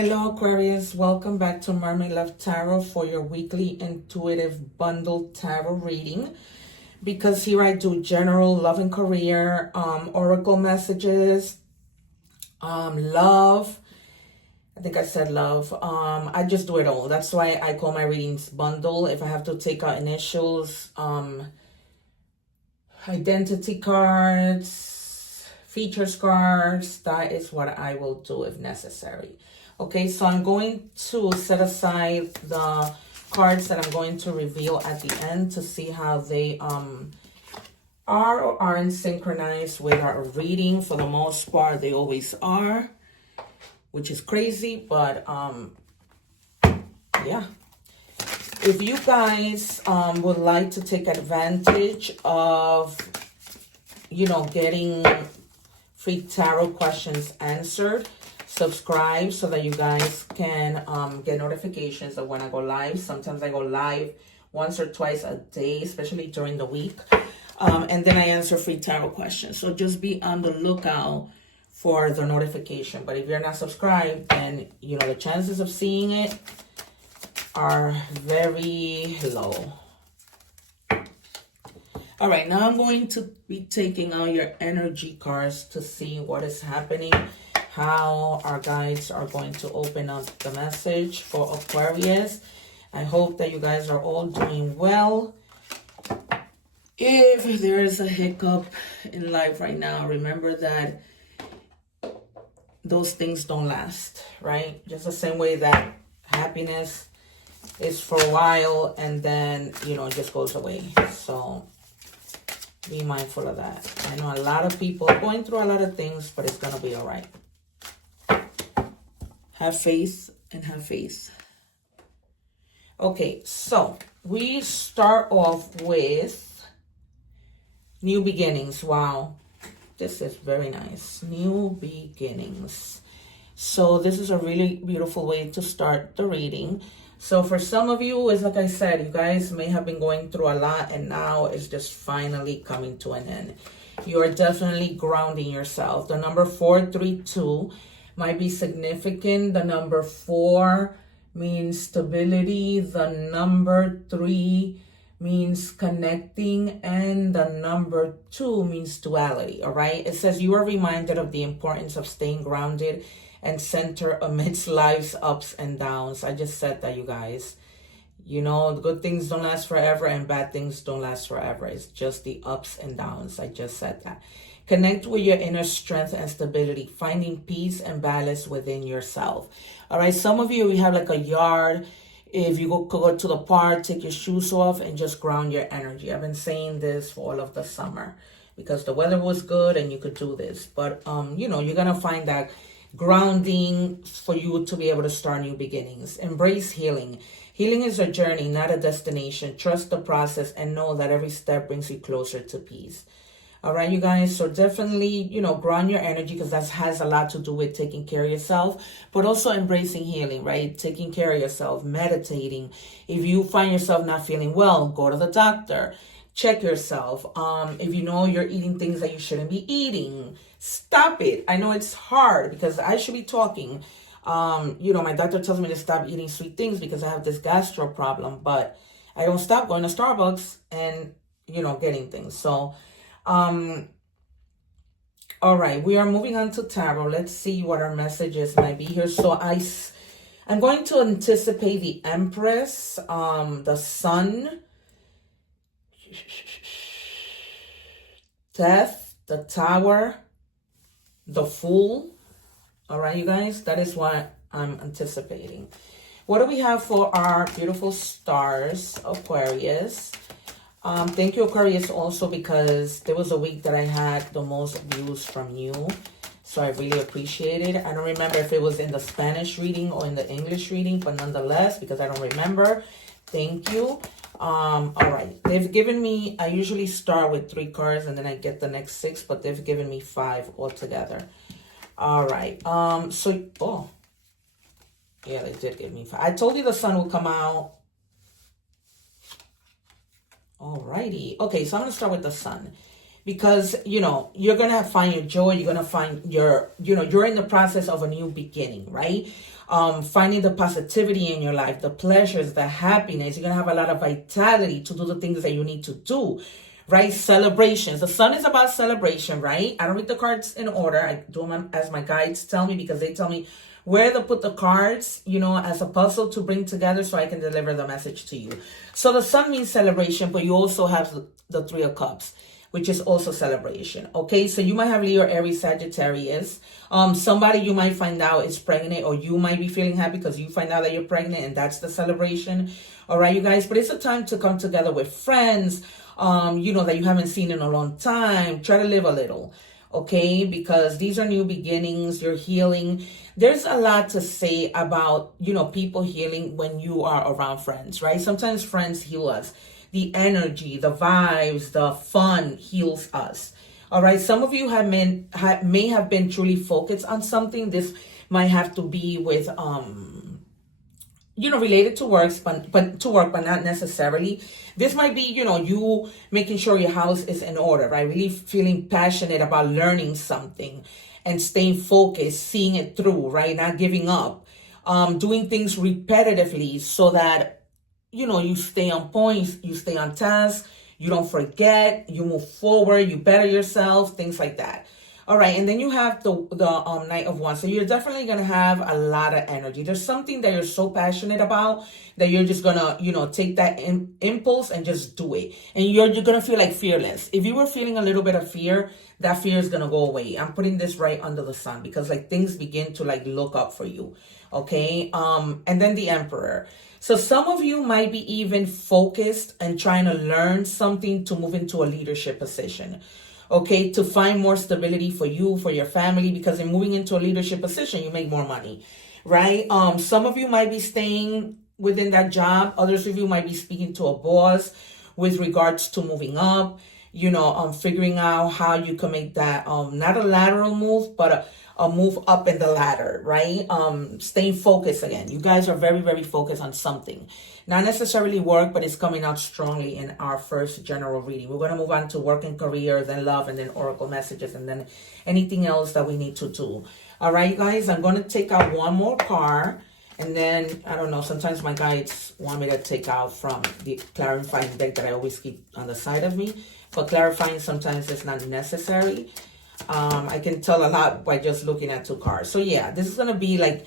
Hello Aquarius, welcome back to Mermaid Love Tarot for your weekly intuitive bundle tarot reading. Because here I do general love and career, oracle messages, love. I think I said love. I just do it all. That's why I call my readings bundle. If I have to take out initials, identity cards, features cards, that is what I will do if necessary. Okay, so I'm going to set aside the cards that I'm going to reveal at the end to see how they are or aren't synchronized with our reading. For the most part, they always are, which is crazy, but yeah. If you guys would like to take advantage of, getting free tarot questions answered, subscribe so that you guys can get notifications of when I go live. Sometimes I go live once or twice a day, especially during the week. And then I answer free tarot questions. So just be on the lookout for the notification. But if you're not subscribed, then, the chances of seeing it are very low. All right, now I'm going to be taking out your energy cards to see what is happening, how our guides are going to open up the message for Aquarius. I hope that you guys are all doing well. If there is a hiccup in life right now, remember that those things don't last, right? Just the same way that happiness is for a while and then, it just goes away. So be mindful of that. I know a lot of people are going through a lot of things, but it's going to be all right. Have faith and have faith. Okay, so we start off with new beginnings. Wow, this is very nice. New beginnings. So this is a really beautiful way to start the reading. So for some of you, it's like I said, you guys may have been going through a lot and now it's just finally coming to an end. You are definitely grounding yourself. The number 432 might be significant. The number 4 means stability. The number 3 means connecting. And the number 2 means duality, all right? It says you are reminded of the importance of staying grounded and center amidst life's ups and downs. I just said that, you guys. Good things don't last forever and bad things don't last forever. It's just the ups and downs. I just said that. Connect with your inner strength and stability, finding peace and balance within yourself. All right, some of you have like a yard. If you go to the park, take your shoes off and just ground your energy. I've been saying this for all of the summer because the weather was good and you could do this. But, you're going to find that grounding for you to be able to start new beginnings. Embrace healing. Healing is a journey, not a destination. Trust the process and know that every step brings you closer to peace. All right, you guys. So definitely, ground your energy because that has a lot to do with taking care of yourself, but also embracing healing, right? Taking care of yourself, meditating. If you find yourself not feeling well, go to the doctor. Check yourself. If you know you're eating things that you shouldn't be eating, stop it. I know it's hard because I should be talking. My doctor tells me to stop eating sweet things because I have this gastro problem, but I don't stop going to Starbucks and, getting things. So, all right, we are moving on to tarot. Let's see what our messages might be here. So I'm going to anticipate the Empress, the Sun, Death, the Tower, the Fool. All right, you guys, that is what I'm anticipating. What do we have for our beautiful stars, Aquarius? Thank you, Aquarius, also because there was a week that I had the most views from you. So I really appreciate it. I don't remember if it was in the Spanish reading or in the English reading, but nonetheless, because I don't remember, thank you. All right, they've given me, I usually start with 3 cards and then I get the next 6, but they've given me 5 altogether. All right, yeah, they did give me 5. I told you the sun will come out. All righty. Okay, so I'm going to start with the sun. because, you know, you're going to find your joy. You're going to find your, you know, you're in the process of a new beginning, right? Finding the positivity in your life, the pleasures, the happiness. You're going to have a lot of vitality to do the things that you need to do, right? Celebrations. The sun is about celebration, right? I don't read the cards in order. I do them as my guides tell me, because they tell me where to put the cards, you know, as a puzzle to bring together so I can deliver the message to you. So the sun means celebration, but you also have the Three of Cups, which is also celebration. Okay, so you might have Leo, Aries, Sagittarius. Somebody you might find out is pregnant, or you might be feeling happy because you find out that you're pregnant, and that's the celebration. All right, you guys, but it's a time to come together with friends, you know, that you haven't seen in a long time. Try to live a little, okay, because these are new beginnings. You're healing. There's a lot to say about, you know, people healing when you are around friends, right? Sometimes friends heal us. The energy, the vibes, the fun heals us. All right. Some of you may have been truly focused on something. This might have to be with, you know, related to work, but not necessarily. This might be, you know, you making sure your house is in order, right? Really feeling passionate about learning something and staying focused, seeing it through, right? Not giving up, doing things repetitively so that, you know, you stay on point, you stay on task, you don't forget, you move forward, you better yourself, things like that. All right, and then you have the Knight of Wands. So you're definitely going to have a lot of energy. There's something that you're so passionate about that you're just going to, you know, take that impulse and just do it. And you're going to feel like fearless. If you were feeling a little bit of fear, that fear is going to go away. I'm putting this right under the sun because like things begin to like look up for you. Okay, and then the Emperor. So some of you might be even focused and trying to learn something to move into a leadership position, okay, to find more stability for you, for your family, because in moving into a leadership position, you make more money, right? Some of you might be staying within that job. Others of you might be speaking to a boss with regards to moving up, you know, figuring out how you can make that, not a lateral move, but a move up in the ladder, right? Staying focused again. You guys are very, very focused on something. Not necessarily work, but it's coming out strongly in our first general reading. We're going to move on to work and career, then love, and then oracle messages, and then anything else that we need to do. All right, guys, I'm going to take out one more card. And then, I don't know, sometimes my guides want me to take out from the clarifying deck that I always keep on the side of me. But clarifying sometimes is not necessary. I can tell a lot by just looking at two cards. So yeah, this is going to be like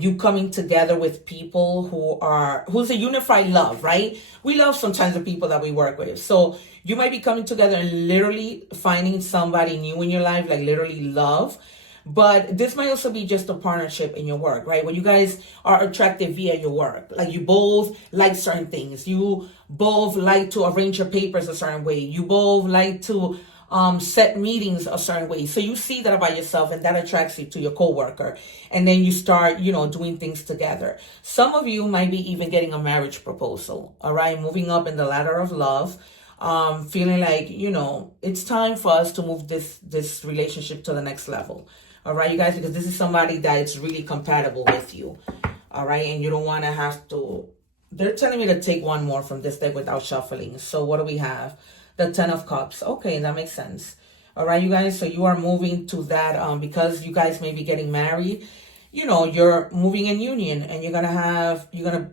you coming together with people who's a unified love, right? We love sometimes the people that we work with. So you might be coming together and literally finding somebody new in your life, like literally love. But this might also be just a partnership in your work, right? When you guys are attractive via your work, like you both like certain things. You both like to arrange your papers a certain way. You both like to set meetings a certain way. So you see that about yourself and that attracts you to your coworker. And then you start, you know, doing things together. Some of you might be even getting a marriage proposal, all right? Moving up in the ladder of love, feeling like, you know, it's time for us to move this relationship to the next level. All right, you guys, because this is somebody that is really compatible with you. All right, and you don't want to have to. They're telling me to take one more from this deck without shuffling. So what do we have? The Ten of Cups. Okay, that makes sense. All right, you guys. So you are moving to that because you guys may be getting married. You know, you're moving in union, and you're gonna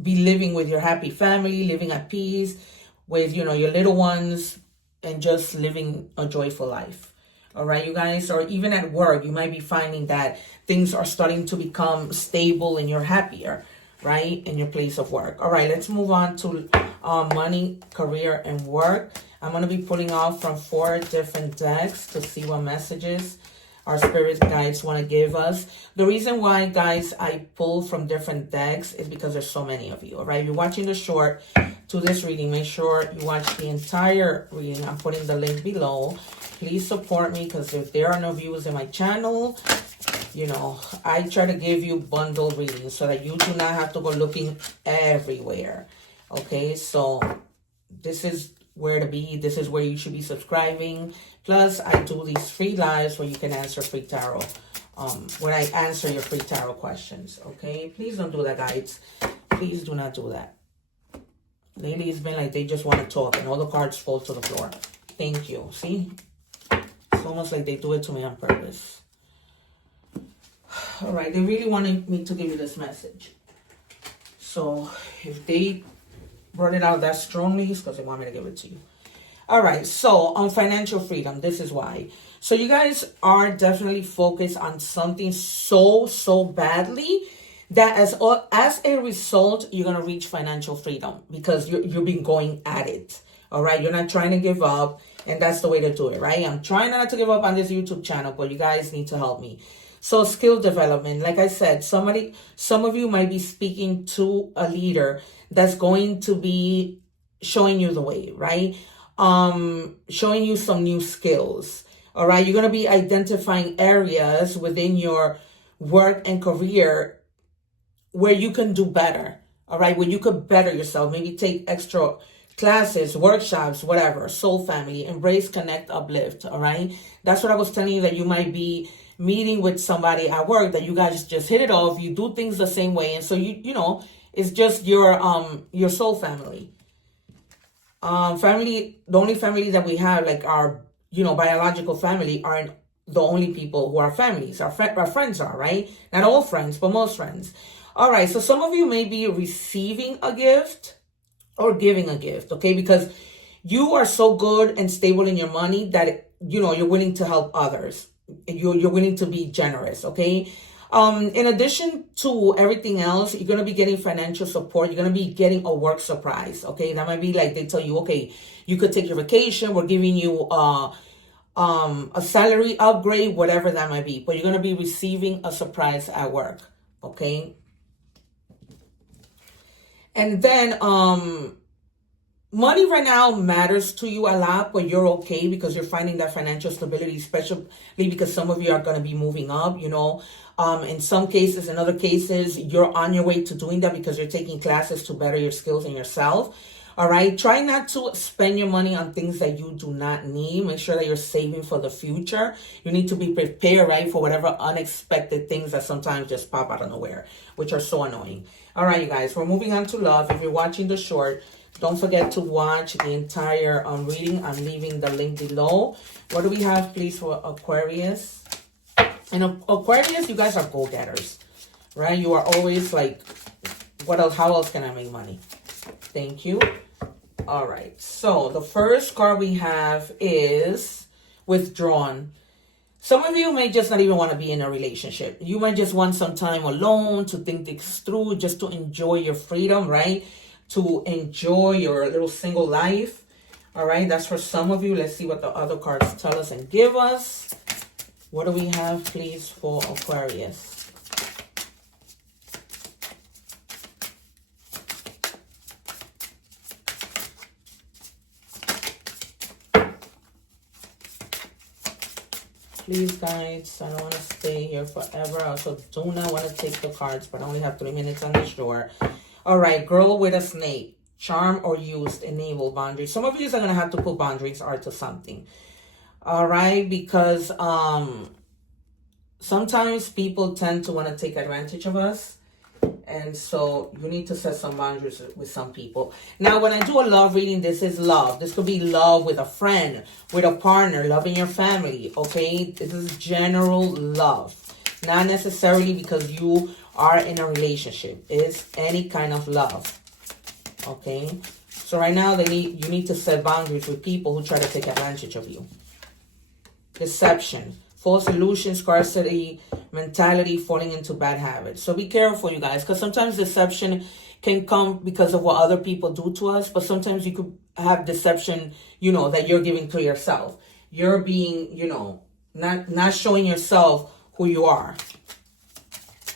be living with your happy family, living at peace with, you know, your little ones, and just living a joyful life. All right, you guys, or even at work, you might be finding that things are starting to become stable and you're happier, right, in your place of work. All right, let's move on to money, career, and work. I'm going to be pulling out from 4 different decks to see what messages our spirit guides want to give us. The reason why, guys, I pull from different decks is because there's so many of you, all right? If you're watching the short to this reading, make sure you watch the entire reading. I'm putting the link below. Please support me because if there are no views in my channel, you know, I try to give you bundle readings so that you do not have to go looking everywhere. Okay, so this is where to be. This is where you should be subscribing. Plus, I do these free lives where you can answer free tarot. When I answer your free tarot questions. Okay, please don't do that, guys. Please do not do that. Lately, it's been like they just want to talk and all the cards fall to the floor. Thank you. See? It's almost like they do it to me on purpose. All right. They really wanted me to give you this message. So if they brought it out that strongly, it's because they want me to give it to you. All right. So on financial freedom, this is why. So you guys are definitely focused on something so badly that as a result, you're going to reach financial freedom because you've been going at it. All right. You're not trying to give up. And that's the way to do it, right? I'm trying not to give up on this YouTube channel, but you guys need to help me. So skill development, like I said, some of you might be speaking to a leader that's going to be showing you the way, right? Showing you some new skills. All right. You're going to be identifying areas within your work and career where you can do better. All right. Where you could better yourself, maybe take extra classes, workshops, whatever. Soul family, embrace, connect, uplift. All right. That's what I was telling you, that you might be meeting with somebody at work that you guys just hit it off. You do things the same way. And so you know, it's just your soul family. Family, the only family that we have, like our, biological family, aren't the only people who are families. Our friends are, right? Not all friends, but most friends. All right. So some of you may be receiving a gift or giving a gift, okay? Because you are so good and stable in your money that, you're willing to help others. You're willing to be generous, okay? In addition to everything else, you're going to be getting financial support. You're going to be getting a work surprise, okay? That might be like they tell you, okay, you could take your vacation. We're giving you a salary upgrade, whatever that might be. But you're going to be receiving a surprise at work, okay? And then money right now matters to you a lot, but you're okay because you're finding that financial stability, especially because some of you are going to be moving up, in some cases, in other cases, you're on your way to doing that because you're taking classes to better your skills and yourself. All right. Try not to spend your money on things that you do not need. Make sure that you're saving for the future. You need to be prepared, right, for whatever unexpected things that sometimes just pop out of nowhere, which are so annoying. All right, you guys, we're moving on to love. If you're watching the short, don't forget to watch the entire reading. I'm leaving the link below. What do we have, please, for Aquarius? And Aquarius, you guys are go-getters, right? You are always like, what else? How else can I make money? Thank you. All right. So the first card we have is withdrawn. Some of you may just not even want to be in a relationship. You might just want some time alone to think things through, just to enjoy your freedom, right? To enjoy your little single life. All right. That's for some of you. Let's see what the other cards tell us and give us. What do we have, please, for Aquarius? Please, guys, I don't want to stay here forever. I also do not want to take the cards, but I only have 3 minutes on the shore. All right, girl with a snake. Charm or used, enable boundaries. Some of you are going to have to put boundaries to something. All right, because sometimes people tend to want to take advantage of us. And so you need to set some boundaries with some people. Now, when I do a love reading, this is love. This could be love with a friend, with a partner, loving your family, okay? This is general love. Not necessarily because you are in a relationship. It's any kind of love, okay? So right now, you need to set boundaries with people who try to take advantage of you. Deception. False illusion, scarcity, mentality, falling into bad habits. So be careful, you guys, because sometimes deception can come because of what other people do to us. But sometimes you could have deception, that you're giving to yourself. You're being, not showing yourself who you are.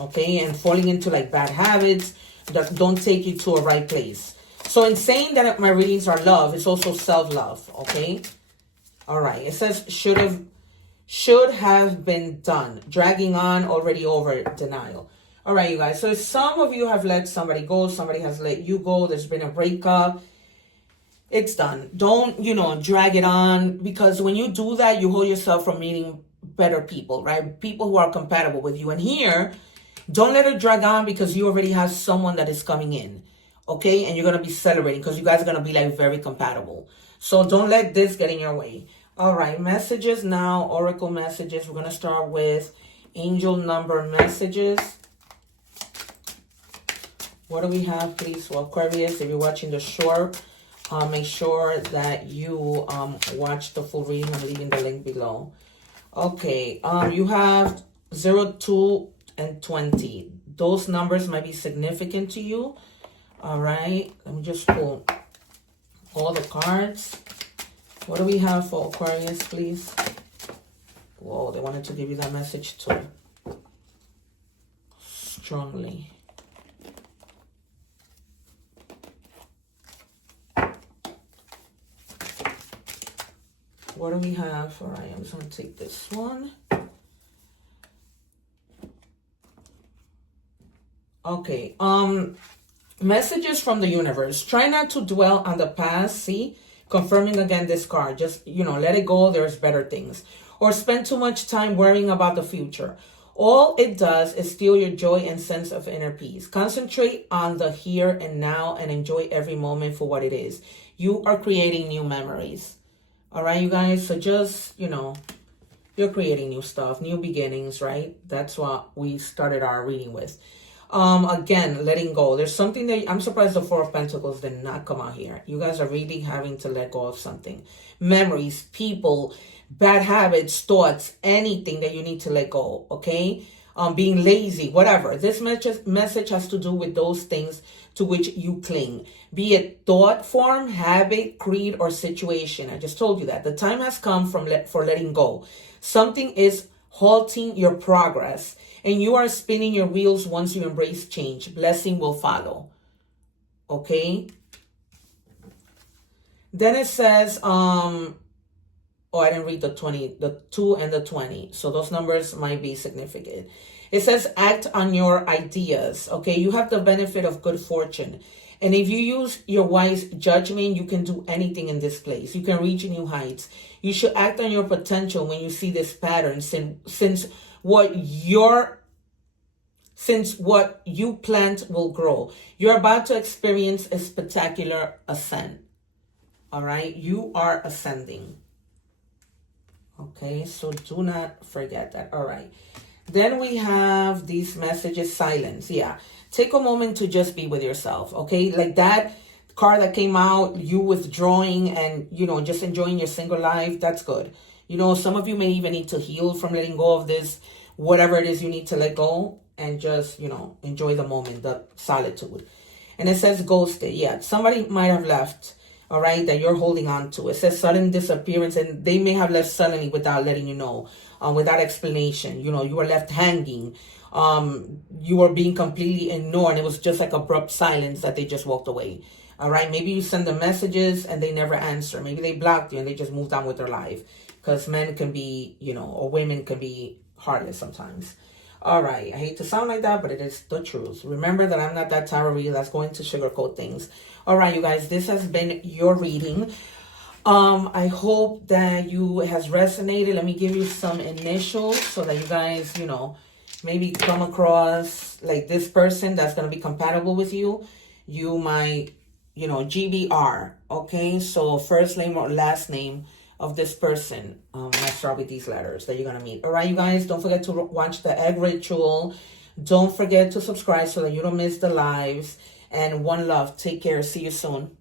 Okay, and falling into like bad habits that don't take you to a right place. So in saying that my readings are love, it's also self-love. Okay. All right. It says should have been done. Dragging on, already over, denial. All right, you guys. So some of you have let somebody go. Somebody has let you go. There's been a breakup. It's done. Don't, drag it on. Because when you do that, you hold yourself from meeting better people, right? People who are compatible with you. And here, don't let it drag on because you already have someone that is coming in. Okay? And you're going to be celebrating because you guys are going to be like very compatible. So don't let this get in your way. All right, messages now, oracle messages. We're going to start with angel number messages. What do we have, please, for Aquarius? If you're watching the short, make sure that you watch the full reading. I'm leaving the link below. Okay, you have 0, 2, and 20. Those numbers might be significant to you. All right, let me just pull all the cards. What do we have for Aquarius, please? Whoa, they wanted to give you that message too. Strongly. What do we have? All right, I'm just going to take this one. Okay, messages from the universe. Try not to dwell on the past. See, confirming again this card. Just, let it go. There's better things. Or spend too much time worrying about the future. All it does is steal your joy and sense of inner peace. Concentrate on the here and now and enjoy every moment for what it is. You are creating new memories. All right, you guys. So just, you're creating new stuff, new beginnings, right? That's what we started our reading with. Again, letting go. There's something that I'm surprised the Four of Pentacles did not come out here. You guys are really having to let go of something. Memories, people, bad habits, thoughts, anything that you need to let go, okay? Being lazy, whatever. This message has to do with those things to which you cling. Be it thought form, habit, creed, or situation. I just told you that. The time has come for letting go. Something is halting your progress, and you are spinning your wheels once you embrace change. Blessing will follow. Okay? Then it says, I didn't read the 20, the 2 and the 20. So those numbers might be significant. It says act on your ideas. Okay? You have the benefit of good fortune. And if you use your wise judgment, you can do anything in this place. You can reach new heights. You should act on your potential when you see this pattern, since what you plant will grow. You're about to experience a spectacular ascent. All right? You are ascending. Okay? So do not forget that. All right. Then we have these messages, silence. Yeah. Take a moment to just be with yourself, okay? Like that card that came out, you withdrawing and, just enjoying your single life, that's good. Some of you may even need to heal from letting go of this, whatever it is you need to let go, and just, enjoy the moment, the solitude. And it says ghosted. Yeah, somebody might have left, all right, that you're holding on to. It says sudden disappearance, and they may have left suddenly without letting you know, without explanation. You were left hanging. You were being completely ignored. It was just like abrupt silence that they just walked away. All right. Maybe you send them messages and they never answer. Maybe they blocked you and they just moved on with their life, because men can be, or women can be heartless sometimes. All right. I hate to sound like that, but it is the truth. Remember that I'm not that tarot reader that's going to sugarcoat things. All right, you guys, this has been your reading. I hope that it has resonated. Let me give you some initials so that you guys, maybe come across like this person that's going to be compatible with you. You might, GBR. Okay, so first name or last name of this person might start with these letters that you're going to meet. All right, you guys, don't forget to watch the egg ritual. Don't forget to subscribe so that you don't miss the lives. And one love. Take care. See you soon.